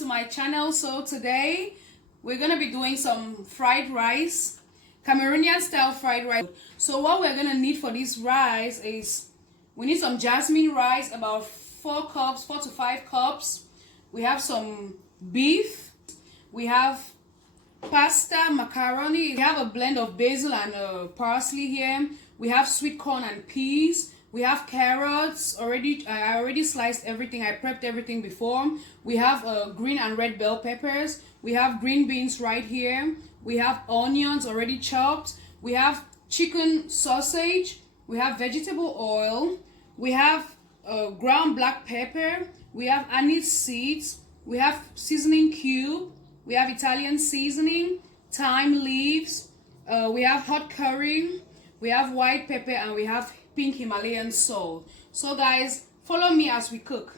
to my channel. So today we're gonna be doing some fried rice, Cameroonian style fried rice. So what we're gonna need for this rice is we need some jasmine rice, about 4 to 5 cups. We have some beef, we have pasta, macaroni, we have a blend of basil and parsley here. We have sweet corn and peas. We have carrots already. I already sliced everything. I prepped everything before. We have green and red bell peppers. We have green beans right here. We have onions already chopped. We have chicken sausage. We have vegetable oil. We have ground black pepper. We have anise seeds. We have seasoning cube. We have Italian seasoning, thyme leaves. We have hot curry. We have white pepper, and we have pink Himalayan salt. So guys, follow me as we cook.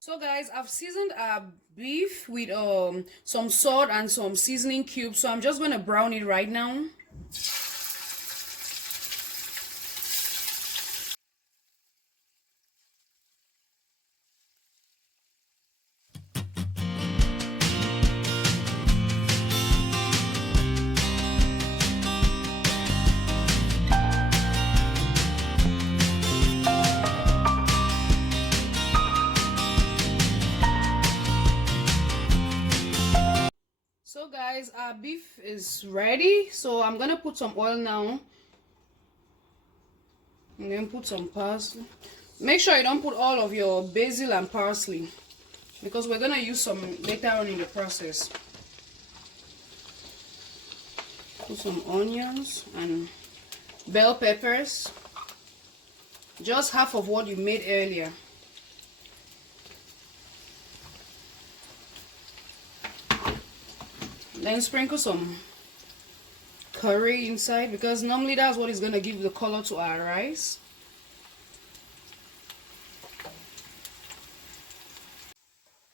So guys, I've seasoned our beef with some salt and some seasoning cubes. So I'm just going to brown it right now. So guys, our beef is ready. So I'm gonna put some oil now. And then put some parsley. Make sure you don't put all of your basil and parsley, because we're gonna use some later on in the process. Put some onions and bell peppers. Just half of what you made earlier. Then sprinkle some curry inside, because normally that's what is going to give the color to our rice.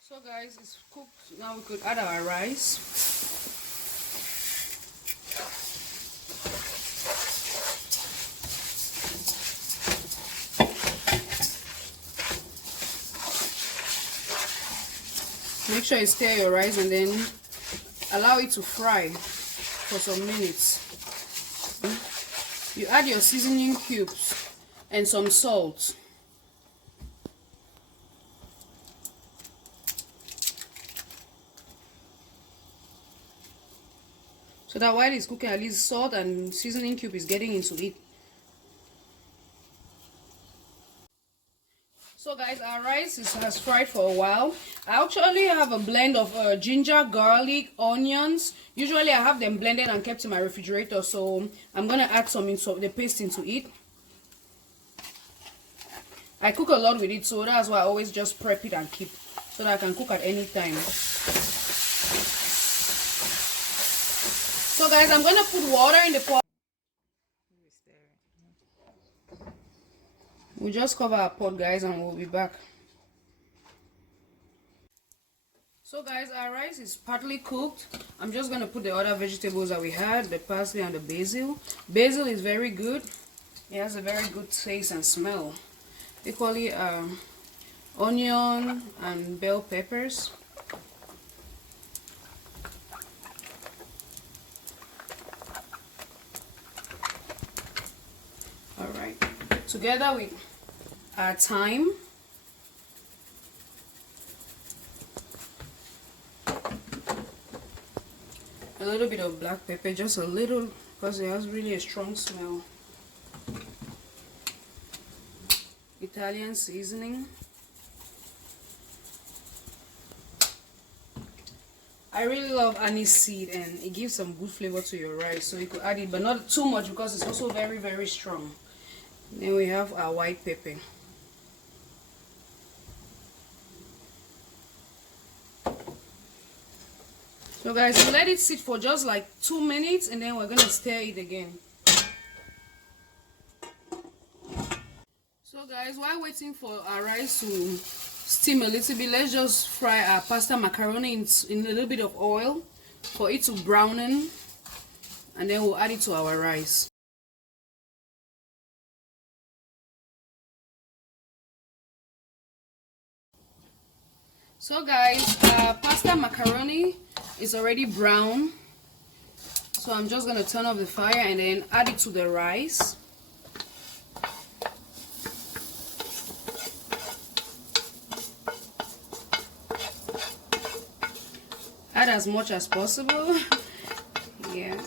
So guys, it's cooked. Now we could add our rice. Make sure you stir your rice and then allow it to fry for some minutes. You add your seasoning cubes and some salt. So that while it's cooking, at least salt and seasoning cube is getting into it. So guys, our rice has fried for a while. I actually have a blend of ginger, garlic, onions. Usually I have them blended and kept in my refrigerator, so I'm gonna add some into the paste into it. I cook a lot with it, so that's why I always just prep it and keep, so that I can cook at any time. So guys, I'm gonna put water in the pot. We'll just cover our pot, guys, and we'll be back. So guys, our rice is partly cooked. I'm just going to put the other vegetables that we had, the parsley and the basil. Basil is very good. It has a very good taste and smell. Equally, onion and bell peppers. Alright. Together with our thyme. A little bit of black pepper, just a little, because it has really a strong smell. Italian seasoning. I really love anise seed, and it gives some good flavor to your rice, so you could add it, but not too much, because it's also very, very strong. Then we have our white pepper. So guys, let it sit for just like 2 minutes, and then we're gonna stir it again. So guys, while waiting for our rice to steam a little bit, let's just fry our pasta macaroni in a little bit of oil for it to brownen, and then we'll add it to our rice. So guys, pasta macaroni is already brown. So I'm just going to turn off the fire and then add it to the rice. Add as much as possible. Yeah.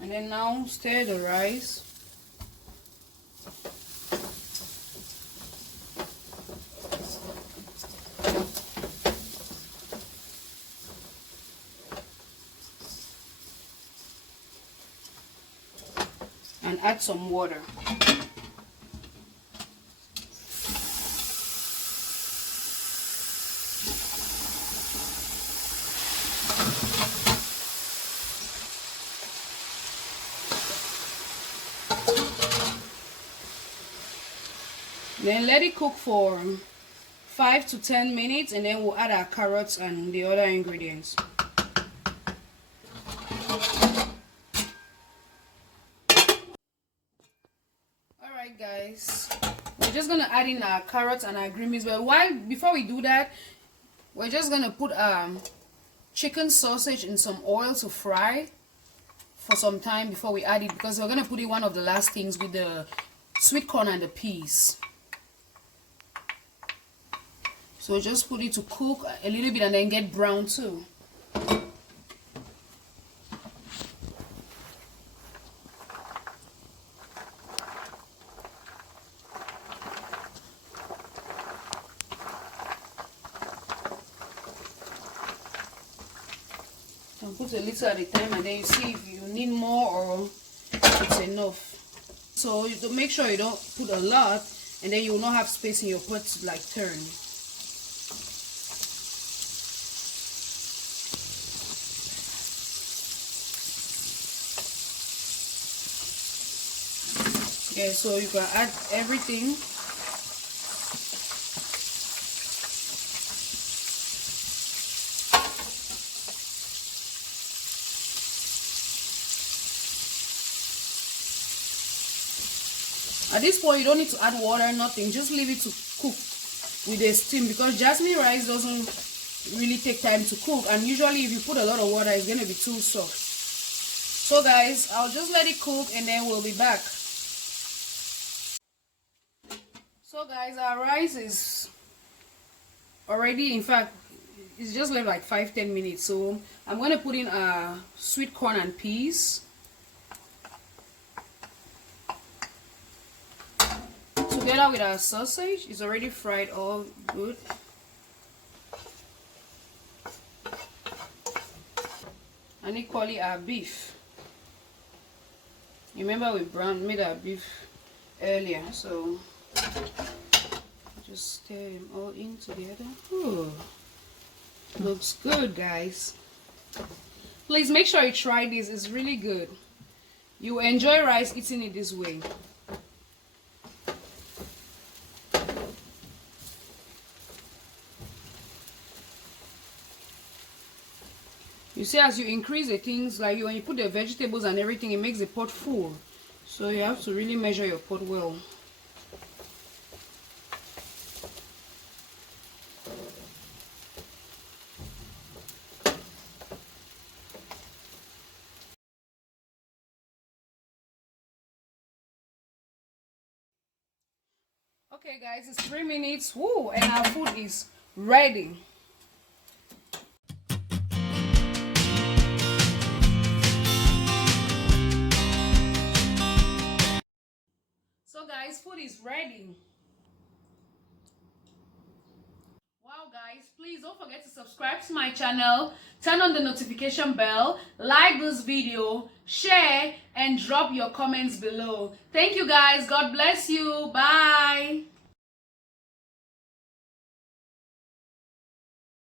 And then now stir the rice. And add some water. Then let it cook for 5 to 10 minutes and then we'll add our carrots and the other ingredients. Alright guys, we're just gonna add in our carrots and our green beans, but before we do that, we're just gonna put chicken sausage in some oil to fry for some time before we add it, because we're gonna put it one of the last things with the sweet corn and the peas. So just put it to cook a little bit and then get brown too. And put a little at a time and then you see if you need more or it's enough. So you make sure you don't put a lot and then you will not have space in your pot to like turn. Yeah, so you can add everything. At this point, you don't need to add water, nothing. Just leave it to cook with the steam, because jasmine rice doesn't really take time to cook, and usually if you put a lot of water, it's going to be too soft. So guys, I'll just let it cook and then we'll be back. So guys, our rice is already, in fact, it's just left like 5-10 minutes. So I'm going to put in sweet corn and peas. Together with our sausage. It's already fried all good. And equally our beef. Remember we made our beef earlier, so just stir them all in together. Ooh, looks good, guys. Please make sure you try this. It's really good. You will enjoy rice eating it this way. You see, as you increase the things, like when you put the vegetables and everything, it makes the pot full. So you have to really measure your pot well. Okay guys, it's 3 minutes. Woo, and our food is ready. So guys, food is ready. Wow guys, please don't forget to subscribe to my channel, turn on the notification bell, like this video, share, and drop your comments below. Thank you guys. God bless you. Bye.